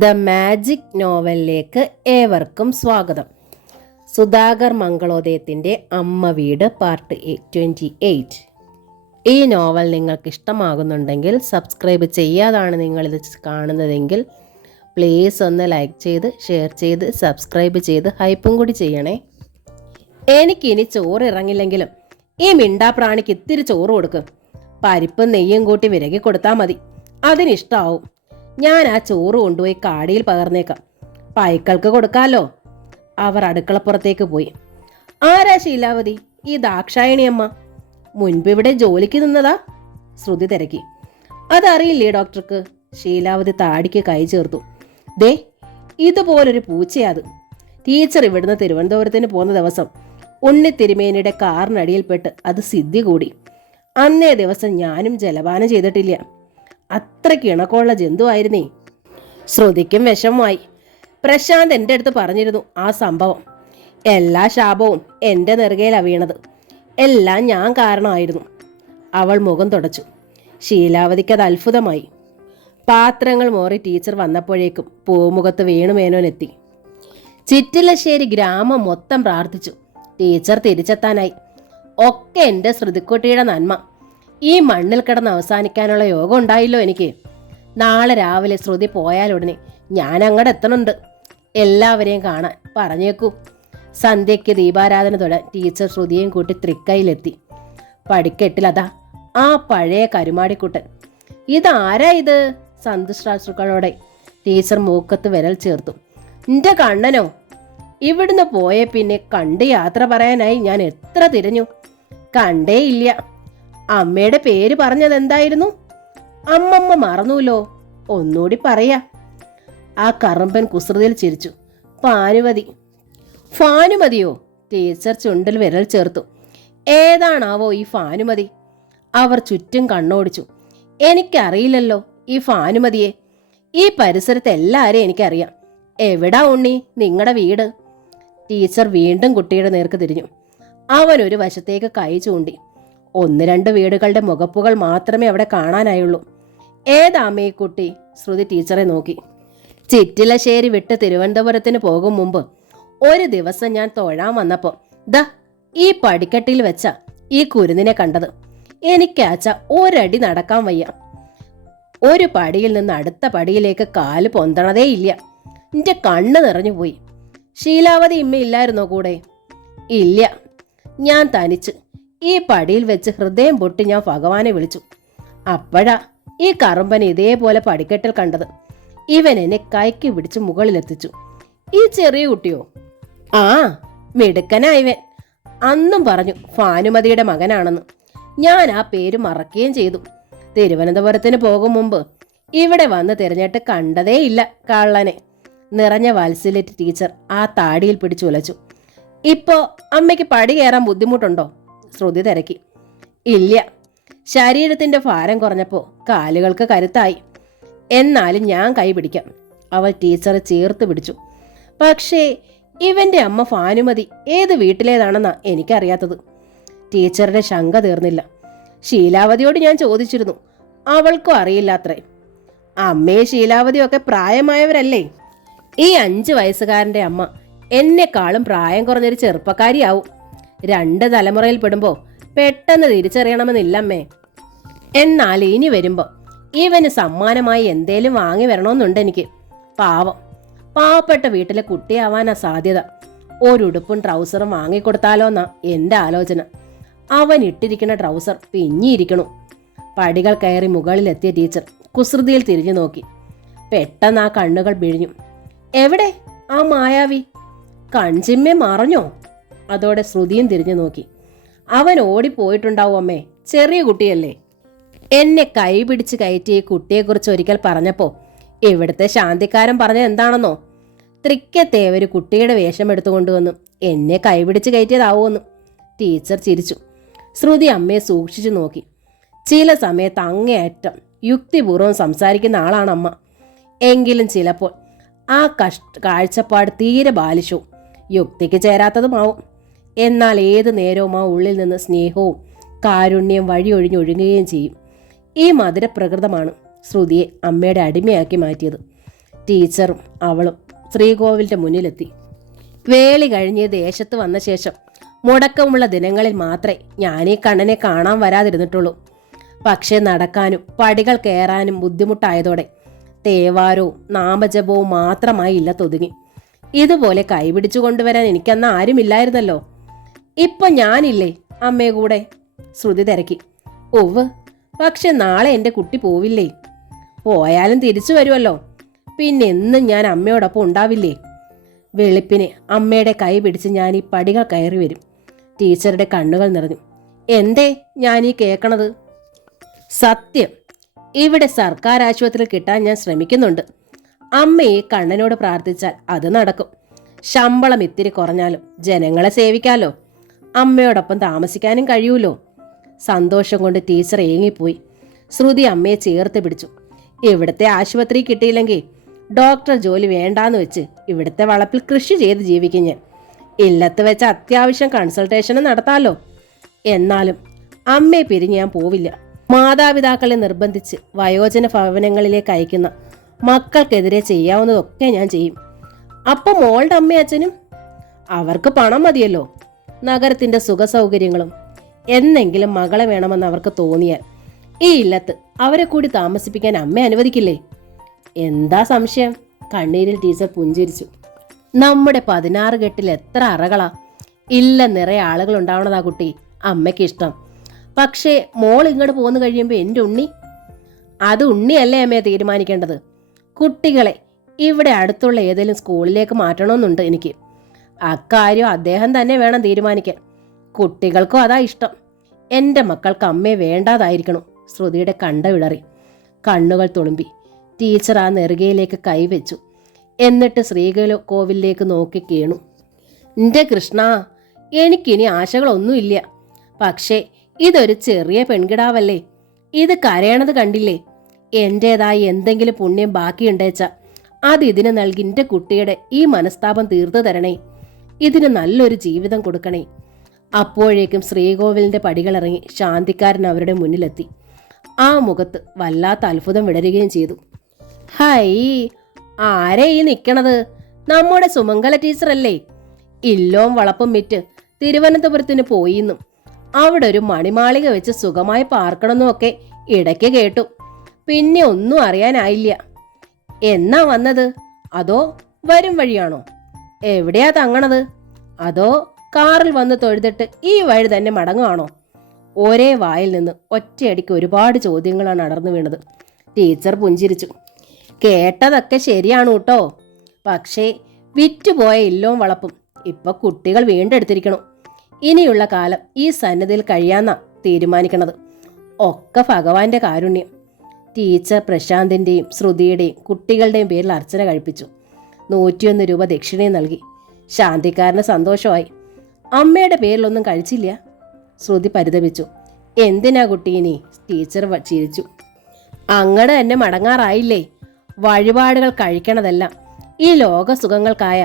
The magic നോവലിലേക്ക് ഏവർക്കും സ്വാഗതം. സുധാകർ മംഗളോദയത്തിൻ്റെ അമ്മ വീട് പാർട്ട് 28. ഈ നോവൽ നിങ്ങൾക്ക് ഇഷ്ടമാകുന്നുണ്ടെങ്കിൽ സബ്സ്ക്രൈബ് ചെയ്യാതാണ് നിങ്ങളിത് കാണുന്നതെങ്കിൽ പ്ലീസ് ഒന്ന് ലൈക്ക് ചെയ്ത് ഷെയർ ചെയ്ത് സബ്സ്ക്രൈബ് ചെയ്ത് ഹൈപ്പും കൂടി ചെയ്യണേ. എനിക്കിനി ചോറ് ഇറങ്ങില്ലെങ്കിലും ഈ മിണ്ടാപ്രാണിക്ക് ഇത്തിരി ചോറ് കൊടുക്കും. പരിപ്പും നെയ്യും കൂട്ടി വിരകി കൊടുത്താൽ മതി, അതിനിഷ്ടാവും. ഞാൻ ആ ചോറ് കൊണ്ടുപോയി കാടിയിൽ പകർന്നേക്കാം, പൈക്കൾക്ക് കൊടുക്കാമല്ലോ. അവർ അടുക്കളപ്പുറത്തേക്ക് പോയി. ആരാ ശീലാവതി? ഈ ദാക്ഷായണിയമ്മ മുൻപ് ഇവിടെ ജോലിക്ക് നിന്നതാ? ശ്രുതി തിരക്കി. അതറിയില്ലേ ഡോക്ടർക്ക്? ശീലാവതി താടിക്ക് കൈ ചേർത്തു. ദേ, ഇതുപോലൊരു പൂച്ചയാത്. ടീച്ചർ ഇവിടുന്ന് തിരുവനന്തപുരത്തിന് പോകുന്ന ദിവസം ഉണ്ണി തിരുമേനിയുടെ കാറിനടിയിൽപ്പെട്ട് അത് സിദ്ധി കൂടി. അന്നേ ദിവസം ഞാനും ജലപാനം ചെയ്തിട്ടില്ല. അത്രയ്ക്ക് ഇണക്കമുള്ള ജന്തുവായിരുന്നേ. ശ്രുതിക്കും വിഷമമായി. പ്രശാന്ത് എൻ്റെ അടുത്ത് പറഞ്ഞിരുന്നു ആ സംഭവം. എല്ലാ ശാപവും എൻ്റെ നെറുകയിലാണ് വീണത്. എല്ലാം ഞാൻ കാരണമായിരുന്നു. അവൾ മുഖം തുടച്ചു. ശീലാവതിക്ക് അത് അത്ഭുതമായി. പാത്രങ്ങൾ മോറി ടീച്ചർ വന്നപ്പോഴേക്കും പൂമുഖത്ത് വേണുമേനോനെത്തി. ചിറ്റിലശ്ശേരി ഗ്രാമം മൊത്തം പ്രാർത്ഥിച്ചു. ടീച്ചർ തിരിച്ചെത്താനായി. ഒക്കെ എൻ്റെ ശ്രുതിക്കുട്ടിയുടെ നന്മ. ഈ മണ്ണിൽ കിടന്ന് അവസാനിക്കാനുള്ള യോഗം ഉണ്ടായില്ലോ എനിക്ക്. നാളെ രാവിലെ ശ്രുതി പോയാലുടനെ ഞാൻ അങ്ങോട്ട് എത്തണുണ്ട്. എല്ലാവരെയും കാണാൻ പറഞ്ഞേക്കൂ. സന്ധ്യയ്ക്ക് ദീപാരാധന തൊടാൻ ടീച്ചർ ശ്രുതിയും കൂട്ടി തൃക്കൈയിലെത്തി. പടിക്കെട്ടിലതാ ആ പഴയ കരുമാടിക്കുട്ടൻ. ഇതാരാ ഇത്? സന്തുഷ്ടാശ്രുക്കളോടെ ടീച്ചർ മൂക്കത്ത് വിരൽ ചേർത്തു. എൻ്റെ കണ്ണനോ? ഇവിടുന്ന് പോയ പിന്നെ കണ്ട് യാത്ര പറയാനായി ഞാൻ എത്ര തിരഞ്ഞു, കണ്ടേ ഇല്ല. അമ്മയുടെ പേര് പറഞ്ഞതെന്തായിരുന്നു? അമ്മമ്മ മറന്നൂലോ, ഒന്നുകൂടി പറയാ. ആ കറമ്പൻ കുസൃതിയിൽ ചിരിച്ചു. ഭാനുമതി. ഭാനുമതിയോ? ടീച്ചർ ചുണ്ടിൽ വിരൽ ചേർത്തു. ഏതാണാവോ ഈ ഭാനുമതി? അവർ ചുറ്റും കണ്ണോടിച്ചു. എനിക്കറിയില്ലല്ലോ ഈ ഭാനുമതിയെ. ഈ പരിസരത്ത് എല്ലാവരെയും എനിക്കറിയാം. എവിടാ ഉണ്ണി നിങ്ങളുടെ വീട്? ടീച്ചർ വീണ്ടും കുട്ടിയുടെ നേർക്ക് തിരിഞ്ഞു. അവൻ ഒരു വശത്തേക്ക് കൈ ചൂണ്ടി. 1-2 വീടുകളുടെ മുഖപ്പുകൾ മാത്രമേ അവിടെ കാണാനായുള്ളൂ. ഏതാമേ കുട്ടി? ശ്രുതി ടീച്ചറെ നോക്കി. ചിറ്റിലശ്ശേരി വിട്ട് തിരുവനന്തപുരത്തിന് പോകും മുമ്പ് ഒരു ദിവസം ഞാൻ തൊഴാൻ വന്നപ്പോൾ ദാ ഈ പടിക്കെട്ടിൽ വെച്ച ഈ കുരുന്നിനെ കണ്ടത്. എനിക്കാച്ച ഒരടി നടക്കാൻ വയ്യ. ഒരു പടിയിൽ നിന്ന് അടുത്ത പടിയിലേക്ക് കാല് പൊന്തണതേ ഇല്ല. എൻ്റെ കണ്ണ് നിറഞ്ഞു പോയി. ശീലാവതി ഇമ്മയില്ലായിരുന്നോ കൂടെ? ഇല്ല, ഞാൻ തനിച്ച്. ഈ പടിയിൽ വെച്ച് ഹൃദയം പൊട്ടി ഞാൻ ഭഗവാനെ വിളിച്ചു. അപ്പോഴാ ഈ കറുമ്പൻ ഇതേപോലെ പടിക്കെട്ടിൽ കണ്ടത്. ഇവൻ എന്നെ കൈക്ക് പിടിച്ച് മുകളിലെത്തിച്ചു. ഈ ചെറിയ കുട്ടിയോ? ആ, മിടുക്കനായവൻ. അന്നും പറഞ്ഞു ഭാനുമതിയുടെ മകനാണെന്ന്. ഞാൻ ആ പേര് മറക്കുകയും ചെയ്തു. തിരുവനന്തപുരത്തിന് പോകും മുമ്പ് ഇവിടെ വന്ന് തിരഞ്ഞിട്ട് കണ്ടതേ ഇല്ല കള്ളനെ. നിറഞ്ഞ വാത്സല്യറ്റ് ടീച്ചർ ആ താടിയിൽ പിടിച്ചുലച്ചു. ഇപ്പോ അമ്മയ്ക്ക് പടി കയറാൻ ബുദ്ധിമുട്ടുണ്ടോ? ശ്രുതി തിരക്കി. ഇല്ല, ശരീരത്തിന്റെ ഭാരം കുറഞ്ഞപ്പോൾ കാലുകൾക്ക് കരുത്തായി. എന്നാലും ഞാൻ കൈ പിടിക്കാം. അവൾ ടീച്ചറെ ചേർത്ത് പിടിച്ചു. പക്ഷേ ഇവന്റെ അമ്മ ഭാനുമതി ഏത് വീട്ടിലേതാണെന്നാ എനിക്കറിയാത്തത്. ടീച്ചറുടെ ശങ്ക തീർന്നില്ല. ശീലാവതിയോട് ഞാൻ ചോദിച്ചിരുന്നു, അവൾക്കും അറിയില്ലാത്രേ. അമ്മയെ ശീലാവതിയൊക്കെ പ്രായമായവരല്ലേ? ഈ 5 വയസ്സുകാരൻ്റെ അമ്മ എന്നെക്കാളും പ്രായം കുറഞ്ഞൊരു ചെറുപ്പക്കാരിയാവും. 2 തലമുറയിൽ പെടുമ്പോൾ പെട്ടെന്ന് തിരിച്ചറിയണമെന്നില്ലമ്മേ. എന്നാൽ ഇനി വരുമ്പോൾ ഇവന് സമ്മാനമായി എന്തേലും വാങ്ങി വരണമെന്നുണ്ട് എനിക്ക്. പാവപ്പെട്ട വീട്ടിലെ കുട്ടിയാവാനാ സാധ്യത. ഒരുടുപ്പും ട്രൗസറും വാങ്ങിക്കൊടുത്താലോന്നാ എൻ്റെ ആലോചന. അവൻ ഇട്ടിരിക്കുന്ന ട്രൗസർ പിഞ്ഞിയിരിക്കണു. പടികൾ കയറി മുകളിലെത്തിയ ടീച്ചർ കുസൃതിയിൽ തിരിഞ്ഞു നോക്കി. പെട്ടെന്ന് ആ കണ്ണുകൾ പിഴിഞ്ഞു. എവിടെ ആ മായാവി? കൺചിമ്മെ മറഞ്ഞോ? അതോടെ ശ്രുതിയും തിരിഞ്ഞു നോക്കി. അവൻ ഓടിപ്പോയിട്ടുണ്ടാവും അമ്മേ, ചെറിയ കുട്ടിയല്ലേ. എന്നെ കൈ പിടിച്ച് കയറ്റിയ കുട്ടിയെക്കുറിച്ച് ഒരിക്കൽ പറഞ്ഞപ്പോൾ ഇവിടുത്തെ ശാന്തിക്കാരൻ പറഞ്ഞത് എന്താണെന്നോ? തൃക്കത്തേവര് കുട്ടിയുടെ വേഷം എടുത്തുകൊണ്ടുവന്നു എന്നെ കൈപിടിച്ച് കയറ്റിയതാവുമെന്ന്. ടീച്ചർ ചിരിച്ചു. ശ്രുതി അമ്മയെ സൂക്ഷിച്ചു നോക്കി. ചില സമയത്ത് അങ്ങേയറ്റം യുക്തിപൂർവ്വം സംസാരിക്കുന്ന ആളാണ് അമ്മ. എങ്കിലും ചിലപ്പോൾ ആ കാഴ്ചപ്പാട് തീരെ ബാലിശവും യുക്തിക്ക് ചേരാത്തതുമാവും. എന്നാൽ ഏത് നേരവും ആ ഉള്ളിൽ നിന്ന് സ്നേഹവും കാരുണ്യം വഴിയൊഴിഞ്ഞൊഴുകുകയും ചെയ്യും. ഈ മധുരപ്രകൃതമാണ് ശ്രുതിയെ അമ്മയുടെ അടിമയാക്കി മാറ്റിയത്. ടീച്ചറും അവളും ശ്രീകോവിലിന്റെ മുന്നിലെത്തി. വേളി കഴിഞ്ഞ് ദേശത്ത് വന്ന ശേഷം മുടക്കമുള്ള ദിനങ്ങളിൽ മാത്രമേ ഞാൻ ഈ കണ്ണനെ കാണാൻ വരാതിരുന്നിട്ടുള്ളൂ. പക്ഷേ നടക്കാനും പടികൾ കയറാനും ബുദ്ധിമുട്ടായതോടെ തേവാരവും നാമജപവും മാത്രമായി ഇല്ലത്തൊതുങ്ങി. ഇതുപോലെ കൈപിടിച്ചു കൊണ്ടുവരാൻ എനിക്കന്ന് ആരുമില്ലായിരുന്നല്ലോ. ഇപ്പൊ ഞാനില്ലേ അമ്മയെ കൂടെ? ശ്രുതി തിരക്കി. ഒവ്, പക്ഷെ നാളെ എൻ്റെ കുട്ടി പോവില്ലേ? പോയാലും തിരിച്ചു വരുമല്ലോ. പിന്നെ എന്നും ഞാൻ അമ്മയോടൊപ്പം ഉണ്ടാവില്ലേ? വെളുപ്പിന് അമ്മയുടെ കൈ പിടിച്ച് ഞാൻ ഈ പടികൾ കയറി വരും. ടീച്ചറുടെ കണ്ണുകൾ നിറഞ്ഞു. എന്തേ ഞാൻ ഈ കേൾക്കണത്? സത്യം, ഇവിടെ സർക്കാർ ആശുപത്രിയിൽ കിട്ടാൻ ഞാൻ ശ്രമിക്കുന്നുണ്ട്. അമ്മ ഈ കണ്ണനോട് പ്രാർത്ഥിച്ചാൽ അത് നടക്കും. ശമ്പളം ഇത്തിരി കുറഞ്ഞാലും ജനങ്ങളെ സേവിക്കാലോ, അമ്മയോടൊപ്പം താമസിക്കാനും കഴിയൂലോ. സന്തോഷം കൊണ്ട് ടീച്ചർ ഏങ്ങിപ്പോയി. ശ്രുതി അമ്മയെ ചേർത്ത് പിടിച്ചു. ഇവിടുത്തെ ആശുപത്രി കിട്ടിയില്ലെങ്കിൽ ഡോക്ടർ ജോലി വേണ്ടാന്ന് വെച്ച് ഇവിടുത്തെ വളപ്പിൽ കൃഷി ചെയ്ത് ജീവിക്കും ഞാൻ. ഇല്ലത്ത് വെച്ച് അത്യാവശ്യം കൺസൾട്ടേഷന് നടത്താമല്ലോ. എന്നാലും അമ്മയെ പിരിഞ്ഞ് ഞാൻ പോവില്ല. മാതാപിതാക്കളെ നിർബന്ധിച്ച് വയോജന ഭവനങ്ങളിലേക്ക് അയക്കുന്ന മക്കൾക്കെതിരെ ചെയ്യാവുന്നതൊക്കെ ഞാൻ ചെയ്യും. അപ്പം മോളുടെ അമ്മയും അച്ഛനും? അവർക്ക് പണം മതിയല്ലോ. നഗരത്തിന്റെ സുഖസൗകര്യങ്ങളും. എന്നെങ്കിലും മകളെ വേണമെന്ന് അവർക്ക് തോന്നിയാൽ ഈ ഇല്ലത്ത് അവരെ കൂടി താമസിപ്പിക്കാൻ അമ്മ അനുവദിക്കില്ലേ? എന്താ സംശയം? കണ്ണീരിൽ ടീച്ചർ പുഞ്ചിരിച്ചു. നമ്മുടെ 16 കെട്ടിൽ എത്ര അറകളാ! ഇല്ല നിറയെ ആളുകൾ ഉണ്ടാവണതാ കുട്ടി അമ്മയ്ക്ക് ഇഷ്ടം. പക്ഷേ മോൾ ഇങ്ങോട്ട് പോന്നു കഴിയുമ്പോൾ എൻ്റെ ഉണ്ണി, അത് ഉണ്ണിയല്ലേ അമ്മയെ തീരുമാനിക്കേണ്ടത്. കുട്ടികളെ ഇവിടെ അടുത്തുള്ള ഏതെങ്കിലും സ്കൂളിലേക്ക് മാറ്റണമെന്നുണ്ട് എനിക്ക്. അക്കാര്യം അദ്ദേഹം തന്നെ വേണം തീരുമാനിക്കാൻ. കുട്ടികൾക്കും അതാ ഇഷ്ടം. എൻ്റെ മക്കൾക്ക് അമ്മയെ വേണ്ടാതായിരിക്കണം. ശ്രുതിയുടെ കണ്ട വിളറി, കണ്ണുകൾ തുളുമ്പി. ടീച്ചർ ആ നെറുകയിലേക്ക് കൈവച്ചു. എന്നിട്ട് ശ്രീകോവിലേക്ക് നോക്കി കേണു. എൻ്റെ കൃഷ്ണ, എനിക്കിനി ആശകളൊന്നുമില്ല. പക്ഷേ ഇതൊരു ചെറിയ പെൺകിടാവല്ലേ, ഇത് കരയണത് കണ്ടില്ലേ? എൻ്റേതായി എന്തെങ്കിലും പുണ്യം ബാക്കിയുണ്ടേച്ചാ അത് ഇതിന് നൽകി എൻ്റെ കുട്ടിയുടെ ഈ മനസ്താപം തീർത്തു തരണേ. ഇതിന് നല്ലൊരു ജീവിതം കൊടുക്കണേ. അപ്പോഴേക്കും ശ്രീകോവിലിന്റെ പടികളിറങ്ങി ശാന്തിക്കാരൻ അവരുടെ മുന്നിലെത്തി. ആ മുഖത്ത് വല്ലാത്ത അത്ഭുതം വിടരുകയും ചെയ്തു. ഹൈ, ആരെ ഈ നിൽക്കണത്? നമ്മുടെ സുമംഗല ടീച്ചറല്ലേ? ഇല്ലോം വളപ്പും വിറ്റ് തിരുവനന്തപുരത്തിന് പോയിന്നും അവിടെ ഒരു മണിമാളിക വെച്ച് സുഖമായി പാർക്കണമെന്നൊക്കെ ഇടയ്ക്ക് കേട്ടു. പിന്നെ ഒന്നും അറിയാനായില്ല. എന്നാ വന്നത്? അതോ വരും വഴിയാണോ? എവിടെയാ തങ്ങണത്? അതോ കാറിൽ വന്ന് തൊഴുതിട്ട് ഈ വഴി തന്നെ മടങ്ങുകയാണോ? ഒരേ വായിൽ നിന്ന് ഒറ്റയടിക്ക് ഒരുപാട് ചോദ്യങ്ങളാണ് അടർന്നു വീണത്. ടീച്ചർ പുഞ്ചിരിച്ചു. കേട്ടതൊക്കെ ശരിയാണ് കേട്ടോ. പക്ഷേ വിറ്റുപോയ ഇല്ലോം വളപ്പും ഇപ്പൊ കുട്ടികൾ വീണ്ടെടുത്തിരിക്കണം. ഇനിയുള്ള കാലം ഈ സന്നിധിയിൽ കഴിയാന്നാ തീരുമാനിക്കണത്. ഒക്കെ ഭഗവാന്റെ കാരുണ്യം. ടീച്ചർ പ്രശാന്തിന്റെയും ശ്രുതിയുടെയും കുട്ടികളുടെയും പേരിൽ അർച്ചന കഴിപ്പിച്ചു. 101 രൂപ ദക്ഷിണയും നൽകി. ശാന്തിക്കാരന് സന്തോഷമായി. അമ്മയുടെ പേരിലൊന്നും കഴിച്ചില്ല? ശ്രുതി പരിതപിച്ചു. എന്തിനാ കുട്ടീനി? ടീച്ചർ ചിരിച്ചു. അങ്ങട് തന്നെ മടങ്ങാറായില്ലേ? വഴിപാടുകൾ കഴിക്കണതെല്ലാം ഈ ലോക സുഖങ്ങൾക്കായ.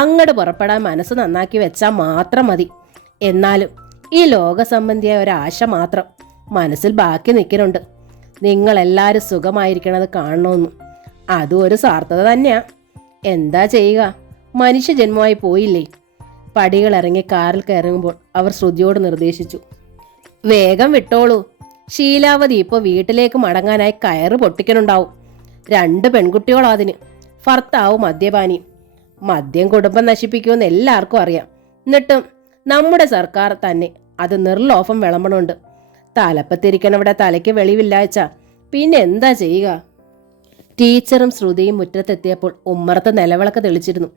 അങ്ങട് പുറപ്പെടാൻ മനസ്സ് നന്നാക്കി വെച്ചാൽ മാത്രം മതി. എന്നാലും ഈ ലോക സംബന്ധിയായ ഒരാശ മാത്രം മനസ്സിൽ ബാക്കി നിൽക്കുന്നുണ്ട്. നിങ്ങളെല്ലാവരും സുഖമായിരിക്കണത് കാണണമെന്നും. അതും ഒരു സാർത്ഥത തന്നെയാ. എന്താ ചെയ്യുക, മനുഷ്യജന്മമായി പോയില്ലേ? പടികൾ ഇറങ്ങി കാറിൽ കയറുമ്പോൾ അവർ ശ്രുതിയോട് നിർദ്ദേശിച്ചു. വേഗം വിട്ടോളൂ. ശീലാവതി ഇപ്പോൾ വീട്ടിലേക്ക് മടങ്ങാനായി കയറ് പൊട്ടിക്കണുണ്ടാവും. 2 പെൺകുട്ടികളോ അതിന്. ഭർത്താവ് മദ്യപാനി. മദ്യം കുടുംബം നശിപ്പിക്കുമെന്ന് എല്ലാവർക്കും അറിയാം. എന്നിട്ടും നമ്മുടെ സർക്കാർ തന്നെ അത് നിർലോഭം വിളമ്പണുണ്ട്. തലപ്പത്തിരിക്കണവിടെ തലയ്ക്ക് വെളിവില്ലാച്ച പിന്നെ എന്താ ചെയ്യുക? ടീച്ചറും ശ്രുതിയും മുറ്റത്തെത്തിയപ്പോൾ ഉമ്മറത്ത് നിലവിളക്ക് തെളിച്ചിരുന്നു.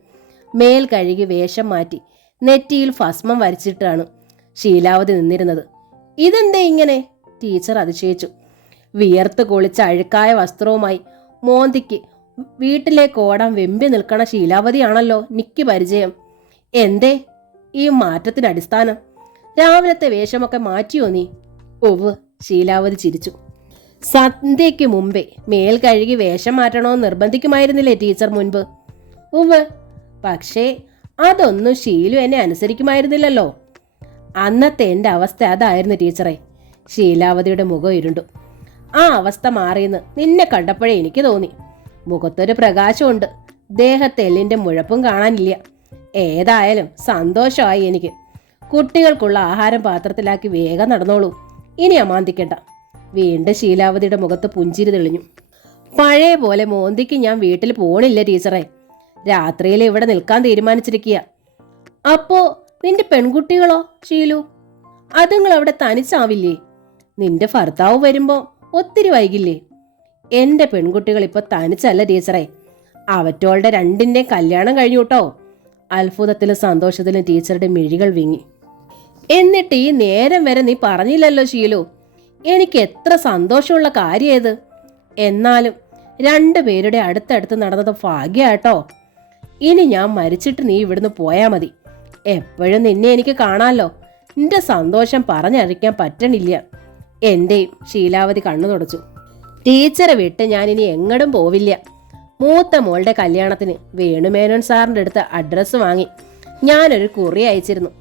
മേൽ കഴുകി വേഷം മാറ്റി നെറ്റിയിൽ ഭസ്മം വരച്ചിട്ടാണ് ശീലാവതി നിന്നിരുന്നത്. ഇതെന്തേ ഇങ്ങനെ? ടീച്ചർ അതിശയിച്ചു. വിയർത്ത് കുളിച്ച അഴുക്കായ വസ്ത്രവുമായി മോന്തിക്ക് വീട്ടിലേക്ക് ഓടാൻ വെമ്പി നിൽക്കണ ശീലാവതിയാണല്ലോ നിക്ക് പരിചയം. എന്തേ ഈ മാറ്റത്തിന് അടിസ്ഥാനം? രാവിലത്തെ വേഷമൊക്കെ മാറ്റിയോ നീ? ഒവ്, ശീലാവതി ചിരിച്ചു. സന്ധ്യയ്ക്ക് മുമ്പേ മേൽ കഴുകി വേഷം മാറ്റണമെന്ന് നിർബന്ധിക്കുമായിരുന്നില്ലേ ടീച്ചർ മുൻപ്? ഉവ്, പക്ഷേ അതൊന്നും ശീലു എന്നെ അനുസരിക്കുമായിരുന്നില്ലല്ലോ. അന്നത്തെ എൻ്റെ അവസ്ഥ അതായിരുന്നു ടീച്ചറെ. ശീലാവതിയുടെ മുഖം ഇരുണ്ടു. ആ അവസ്ഥ മാറിയെന്ന് നിന്നെ കണ്ടപ്പോഴേ എനിക്ക് തോന്നി. മുഖത്തൊരു പ്രകാശമുണ്ട്. ദേഹത്തെല്ലിൻ്റെ മുഴപ്പും കാണാനില്ല. ഏതായാലും സന്തോഷമായി എനിക്ക്. കുട്ടികൾക്കുള്ള ആഹാരം പാത്രത്തിലാക്കി വേഗം നടന്നോളൂ. ഇനി അമാന്തിക്കണ്ട. വീണ്ടും ശീലാവതിയുടെ മുഖത്ത് പുഞ്ചിരി തെളിഞ്ഞു. പഴയ പോലെ മോന്തിക്ക് ഞാൻ വീട്ടിൽ പോണില്ല ടീച്ചറെ. രാത്രിയിൽ ഇവിടെ നിൽക്കാൻ തീരുമാനിച്ചിരിക്കുക. അപ്പോ നിന്റെ പെൺകുട്ടികളോ ഷീലു? അതുങ്ങൾ അവിടെ തനിച്ചാവില്ലേ? നിന്റെ ഭർത്താവ് വരുമ്പോ ഒത്തിരി വൈകില്ലേ? എന്റെ പെൺകുട്ടികൾ ഇപ്പൊ തനിച്ചല്ല ടീച്ചറെ. അവറ്റോളുടെ രണ്ടിന്റെയും കല്യാണം കഴിഞ്ഞു കേട്ടോ. അത്ഭുതത്തിലും സന്തോഷത്തിലും ടീച്ചറുടെ മിഴികൾ വിങ്ങി. എന്നിട്ട് ഈ നേരം വരെ നീ പറഞ്ഞില്ലല്ലോ ഷീലു. എനിക്ക് എത്ര സന്തോഷമുള്ള കാര്യേത്. എന്നാലും രണ്ടുപേരുടെ അടുത്തടുത്ത് നടന്നത് ഭാഗ്യാട്ടോ. ഇനി ഞാൻ മരിച്ചിട്ട് നീ ഇവിടുന്ന് പോയാ മതി. എപ്പോഴും നിന്നെ എനിക്ക് കാണാമല്ലോ. നിന്റെ സന്തോഷം പറഞ്ഞറിയിക്കാൻ പറ്റണില്ല. എന്റെയും. ശീലാവതി കണ്ണു തുടച്ചു. ടീച്ചറെ വിട്ട് ഞാനിനി എങ്ങടും പോവില്ല. മൂത്ത മോളുടെ കല്യാണത്തിന് വേണുമേനോൻ സാറിൻ്റെ അടുത്ത് അഡ്രസ്സ് വാങ്ങി ഞാനൊരു കുറി അയച്ചിരുന്നു.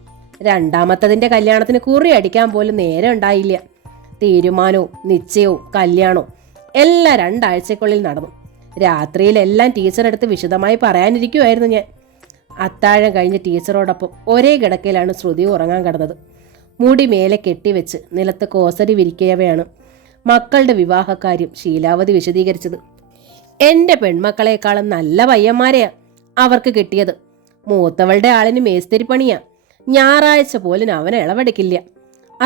രണ്ടാമത്തതിൻ്റെ കല്യാണത്തിന് കുറി അടിക്കാൻ പോലും നേരം ഉണ്ടായില്ല. തീരുമാനവും നിശ്ചയവും കല്യാണവും എല്ലാം 2 ആഴ്ചക്കുള്ളിൽ നടന്നു. രാത്രിയിലെല്ലാം ടീച്ചറെടുത്ത് വിശദമായി പറയാനിരിക്കുമായിരുന്നു ഞാൻ. അത്താഴം കഴിഞ്ഞ് ടീച്ചറോടൊപ്പം ഒരേ കിടക്കയിലാണ് ശ്രുതി ഉറങ്ങാൻ കിടന്നത്. മുടി മേലെ കെട്ടിവെച്ച് നിലത്ത് കോസരി വിരിക്കവയാണ് മക്കളുടെ വിവാഹക്കാര്യം ശീലാവതി വിശദീകരിച്ചത്. എൻ്റെ പെൺമക്കളെക്കാളും നല്ല പയ്യന്മാരെയാ അവർക്ക് കിട്ടിയത്. മൂത്തവളുടെ ആളിന് മേസ്തിരി പണിയാ. ഞായറാഴ്ച പോലും അവനെ ഇളവെടുക്കില്ല.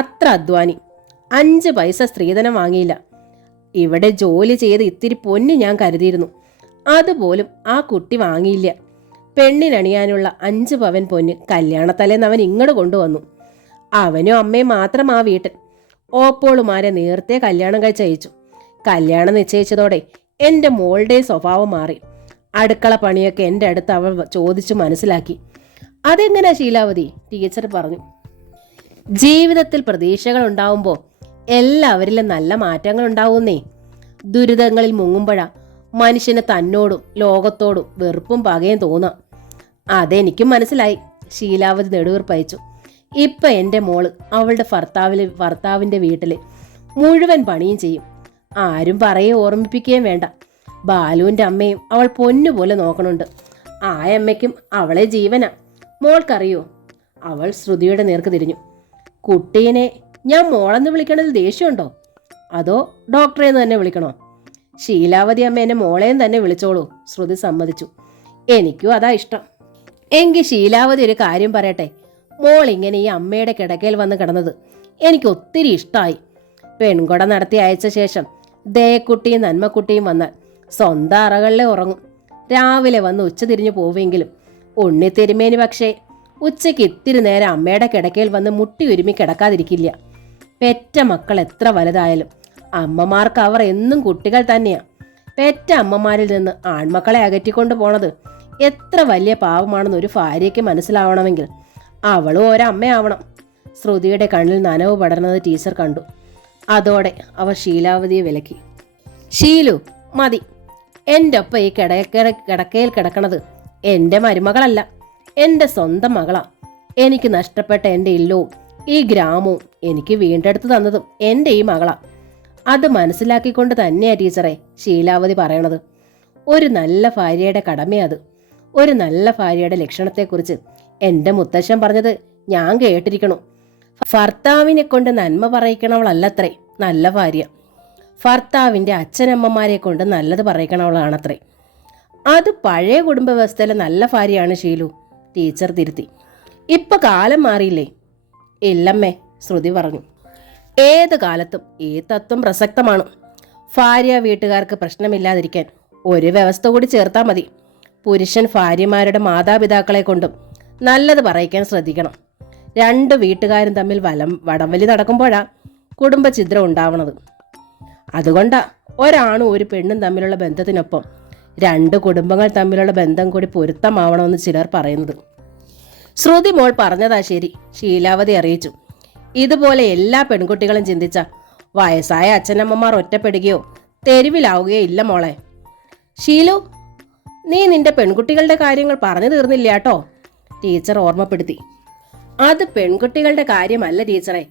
അത്ര അധ്വാനി. 5 പൈസ സ്ത്രീധനം വാങ്ങിയില്ല. ഇവിടെ ജോലി ചെയ്ത് ഇത്തിരി പൊന്ന് ഞാൻ കരുതിയിരുന്നു. അതുപോലും ആ കുട്ടി വാങ്ങിയില്ല. പെണ്ണിനണിയാനുള്ള 5 പവൻ പൊന്ന് കല്യാണത്തലേന്ന് അവൻ ഇങ്ങോട്ട് കൊണ്ടുവന്നു. അവനും അമ്മയും മാത്രം ആ വീട്ടിൽ. ഓപ്പോളുമാരെ നേരത്തെ കല്യാണം കഴിച്ചയച്ചു. കല്യാണം നിശ്ചയിച്ചതോടെ എൻ്റെ മോളുടെ സ്വഭാവം മാറി. അടുക്കള പണിയൊക്കെ എൻ്റെ അടുത്ത് അവൾ ചോദിച്ചു മനസ്സിലാക്കി. അതെങ്ങനെയാ ശീലാവതി? ടീച്ചർ പറഞ്ഞു. ജീവിതത്തിൽ പ്രതീക്ഷകൾ ഉണ്ടാവുമ്പോൾ എല്ലാവരിലും നല്ല മാറ്റങ്ങൾ ഉണ്ടാവുന്നേ. ദുരിതങ്ങളിൽ മുങ്ങുമ്പോഴാ മനുഷ്യന് തന്നോടും ലോകത്തോടും വെറുപ്പും പകയും തോന്നാം. അതെനിക്കും മനസ്സിലായി. ശീലാവതി നെടുവീർപ്പയച്ചു. ഇപ്പൊ എൻ്റെ മോള് അവളുടെ ഭർത്താവിൻ്റെ വീട്ടില് മുഴുവൻ പണിയും ചെയ്യും. ആരും ഓർമ്മിപ്പിക്കുകയും വേണ്ട. ബാലുവിൻ്റെ അമ്മയും അവൾ പൊന്നുപോലെ നോക്കണുണ്ട്. ആ അമ്മയ്ക്കും അവളെ ജീവനാ. മോൾക്കറിയോ? അവൾ ശ്രുതിയുടെ നേർക്ക് തിരിഞ്ഞു. കുട്ടീനെ ഞാൻ മോളെന്ന് വിളിക്കണതിൽ ദേഷ്യമുണ്ടോ? അതോ ഡോക്ടറേന്ന് തന്നെ വിളിക്കണോ? ശീലാവതി അമ്മ എന്നെ മോളേന്ന് തന്നെ വിളിച്ചോളൂ. ശ്രുതി സമ്മതിച്ചു. എനിക്കും അതാ ഇഷ്ടം. എങ്കിൽ ശീലാവതി ഒരു കാര്യം പറയട്ടെ. മോൾ ഇങ്ങനെ ഈ അമ്മയുടെ കിടക്കയിൽ വന്ന് കിടന്നത് എനിക്ക് ഒത്തിരി ഇഷ്ടമായി. പെൺകൊട നടത്തി അയച്ച ശേഷം ദയക്കുട്ടിയും നന്മക്കുട്ടിയും വന്നാൽ സ്വന്തം അറകളിലെ ഉറങ്ങും. രാവിലെ വന്ന് ഉച്ച തിരിഞ്ഞു പോവെങ്കിലും ഉണ്ണി തിരുമേനി പക്ഷേ ഉച്ചയ്ക്ക് ഇത്തിരി നേരം അമ്മയുടെ കിടക്കയിൽ വന്ന് മുട്ടി ഉരുമി കിടക്കാതിരിക്കില്ല. പെറ്റ മക്കൾ എത്ര വലുതായാലും അമ്മമാർക്ക് അവർ എന്നും കുട്ടികൾ തന്നെയാ. പെറ്റ അമ്മമാരിൽ നിന്ന് ആൺമക്കളെ അകറ്റിക്കൊണ്ട് പോണത് എത്ര വലിയ പാവമാണെന്ന് ഒരു ഭാര്യയ്ക്ക് മനസ്സിലാവണമെങ്കിൽ അവളും ഒരമ്മയാവണം. ശ്രുതിയുടെ കണ്ണിൽ നനവ് പടർന്നത് ടീച്ചർ കണ്ടു. അതോടെ അവർ ശീലാവതിയെ വിലക്കി. ഷീലു, മതി. എൻ്റെ ഒപ്പം ഈ കിടക്കയിൽ കിടക്കണത് എൻ്റെ മരുമകളല്ല, എൻ്റെ സ്വന്തം മകളാ. എനിക്ക് നഷ്ടപ്പെട്ട എൻ്റെ ഇല്ലവും ഈ ഗ്രാമവും എനിക്ക് വീണ്ടെടുത്ത് തന്നതും എൻ്റെ ഈ മകളാ. അത് മനസ്സിലാക്കിക്കൊണ്ട് തന്നെയാ ടീച്ചറെ ശീലാവതി പറയണത്. ഒരു നല്ല ഭാര്യയുടെ കടമയത്. ഒരു നല്ല ഭാര്യയുടെ ലക്ഷണത്തെക്കുറിച്ച് എൻ്റെ മുത്തശ്ശൻ പറഞ്ഞത് ഞാൻ കേട്ടിരിക്കണു. ഭർത്താവിനെ കൊണ്ട് നന്മ പറയിക്കണവളല്ലത്രേ നല്ല ഭാര്യ. ഭർത്താവിൻ്റെ അച്ഛനമ്മമാരെ കൊണ്ട് നല്ലത് പറയിക്കണവളാണത്രേ. അത് പഴയ കുടുംബ വ്യവസ്ഥയിലെ നല്ല ഭാര്യയാണ് ഷീലു. ടീച്ചർ തിരുത്തി. ഇപ്പൊ കാലം മാറിയില്ലേ? ഇല്ലമ്മേ, ശ്രുതി പറഞ്ഞു. ഏത് കാലത്തും ഈ തത്വം പ്രസക്തമാണ്. ഭാര്യ വീട്ടുകാർക്ക് പ്രശ്നമില്ലാതിരിക്കാൻ ഒരു വ്യവസ്ഥ കൂടി ചേർത്താൽ മതി. പുരുഷൻ ഭാര്യമാരുടെ മാതാപിതാക്കളെ കൊണ്ടും നല്ലത് പറയിക്കാൻ ശ്രദ്ധിക്കണം. 2 വീട്ടുകാരും തമ്മിൽ വടംവലി നടക്കുമ്പോഴാ കുടുംബഛിദ്രം ഉണ്ടാവണത്. അതുകൊണ്ടാ ഒരാണും ഒരു പെണ്ണും തമ്മിലുള്ള ബന്ധത്തിനൊപ്പം 2 കുടുംബങ്ങൾ തമ്മിലുള്ള ബന്ധം കൂടി പൊരുത്തമാവണമെന്ന് ചിലർ പറയുന്നത്. ശ്രുതി മോൾ പറഞ്ഞതാ ശരി, ശീലാവതി അറിയിച്ചു. ഇതുപോലെ എല്ലാ പെൺകുട്ടികളും ചിന്തിച്ച വയസ്സായ അച്ഛനമ്മമാർ ഒറ്റപ്പെടുകയോ തെരുവിലാവുകയോ ഇല്ല മോളെ. ഷീലു, നീ നിന്റെ പെൺകുട്ടികളുടെ കാര്യങ്ങൾ പറഞ്ഞു തീർന്നില്ല കേട്ടോ, ടീച്ചർ ഓർമ്മപ്പെടുത്തി. അത് പെൺകുട്ടികളുടെ കാര്യമല്ല ടീച്ചറെ,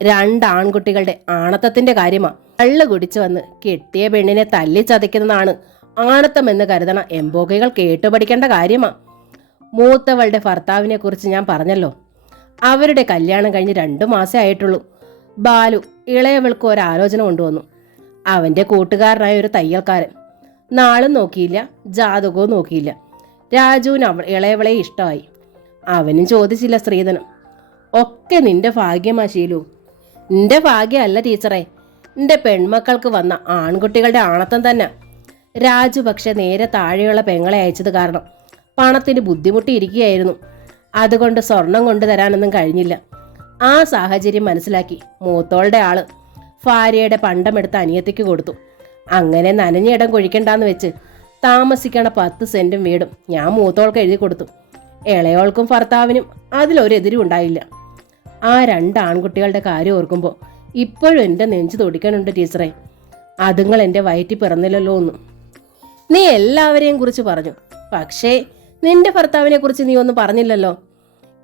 2 ആൺകുട്ടികളുടെ ആണത്തത്തിന്റെ കാര്യമാ. കള്ളു കുടിച്ചു വന്ന് കെട്ടിയ പെണ്ണിനെ തല്ലി ചതയ്ക്കുന്നതാണ് ആണത്തം എന്ന് കരുതണ എംബോക്കകൾ കേട്ടുപഠിക്കേണ്ട കാര്യമാ. മൂത്തവളുടെ ഭർത്താവിനെ കുറിച്ച് ഞാൻ പറഞ്ഞല്ലോ. അവരുടെ കല്യാണം കഴിഞ്ഞ് 2 മാസേ ആയിട്ടുള്ളൂ. ബാലു ഇളയവൾക്ക് ഒരാലോചന കൊണ്ടുവന്നു. അവൻ്റെ കൂട്ടുകാരനായ ഒരു തയ്യൽക്കാരൻ. നാളും നോക്കിയില്ല, ജാതകവും നോക്കിയില്ല. രാജുവിന് ഇളയവളെ ഇഷ്ടമായി. അവനും ചോദിച്ചില്ല സ്ത്രീധനം. ഒക്കെ നിന്റെ ഭാഗ്യമാ ശീലു. നിന്റെ ഭാഗ്യമല്ല ടീച്ചറെ, നിന്റെ പെൺമക്കൾക്ക് വന്ന ആൺകുട്ടികളുടെ ആണത്തം തന്നെ. രാജു പക്ഷെ നേരെ താഴെയുള്ള പെങ്ങളെ അയച്ചത് കാരണം പണത്തിന് ബുദ്ധിമുട്ടിയിരിക്കുകയായിരുന്നു. അതുകൊണ്ട് സ്വർണം കൊണ്ടുതരാനൊന്നും കഴിഞ്ഞില്ല. ആ സാഹചര്യം മനസ്സിലാക്കി മൂത്തോളുടെ ആള് ഭാര്യയുടെ പണ്ടമെടുത്ത് അനിയത്തിക്ക് കൊടുത്തു. അങ്ങനെ നനഞ്ഞിടം കൊഴിക്കണ്ടെന്ന് വെച്ച് താമസിക്കണ 10 സെന്റും വീടും ഞാൻ മൂത്തോൾക്ക് എഴുതി കൊടുത്തു. ഇളയോൾക്കും ഭർത്താവിനും അതിലൊരെതിരും ഉണ്ടായില്ല. ആ 2 ആൺകുട്ടികളുടെ കാര്യം ഓർക്കുമ്പോൾ ഇപ്പോഴും എൻ്റെ നെഞ്ചു തുടിക്കാനുണ്ട് ടീച്ചറെ. അതുങ്ങൾ എൻ്റെ വയറ്റിൽ പിറന്നില്ലല്ലോ ഒന്നും. നീ എല്ലാവരെയും കുറിച്ച് പറഞ്ഞു, പക്ഷേ നിന്റെ ഭർത്താവിനെ കുറിച്ച് നീ ഒന്നും പറഞ്ഞില്ലല്ലോ.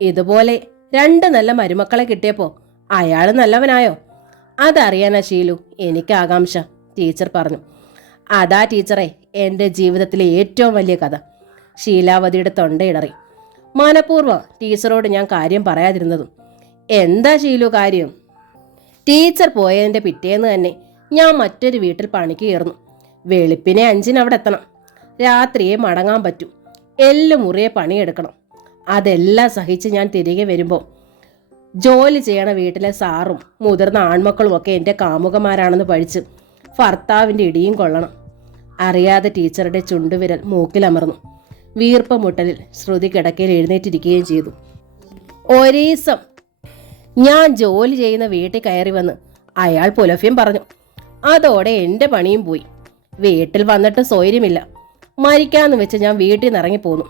ഇതുപോലെ 2 നല്ല മരുമക്കളെ കിട്ടിയപ്പോൾ അയാൾ നല്ലവനായോ? അതറിയാനാ ശീലു എനിക്ക് ആകാംക്ഷ, ടീച്ചർ പറഞ്ഞു. അതാ ടീച്ചറെ എൻ്റെ ജീവിതത്തിലെ ഏറ്റവും വലിയ കഥ. ശീലാവതിയുടെ തൊണ്ടയിടറി. മനഃപൂർവ്വം ടീച്ചറോട് ഞാൻ കാര്യം പറയാതിരുന്നതും. എന്താ ശീലു കാര്യം? ടീച്ചർ പോയതിൻ്റെ പിറ്റേന്ന് തന്നെ ഞാൻ മറ്റൊരു വീട്ടിൽ പണിക്ക് കയറുന്നു. വെളുപ്പിനെ 5-ന് അവിടെ എത്തണം. രാത്രിയെ മടങ്ങാൻ പറ്റൂ. മുറിയെ പണിയെടുക്കണം. അതെല്ലാം സഹിച്ച് ഞാൻ തിരികെ വരുമ്പോൾ ജോലി ചെയ്യണ വീട്ടിലെ സാറും മുതിർന്ന ആൺമക്കളും ഒക്കെ എൻ്റെ കാമുകന്മാരാണെന്ന് പഠിച്ച് ഭർത്താവിൻ്റെ ഇടിയും കൊള്ളണം. അറിയാതെ ടീച്ചറുടെ ചുണ്ടുവിരൽ മൂക്കിലമർന്നു. വീർപ്പ മുട്ടലിൽ ശ്രുതി കിടക്കയിൽ എഴുന്നേറ്റിരിക്കുകയും ചെയ്തു. ഒരീസം ഞാൻ ജോലി ചെയ്യുന്ന വീട്ടിൽ കയറി വന്ന് അയാൾ പുലഭ്യം പറഞ്ഞു. അതോടെ എൻ്റെ പണിയും പോയി. വീട്ടിൽ വന്നിട്ട് സ്വൈര്യമില്ല. മരിക്കാന്ന് വെച്ച് ഞാൻ വീട്ടിൽ നിന്ന് ഇറങ്ങിപ്പോന്നു.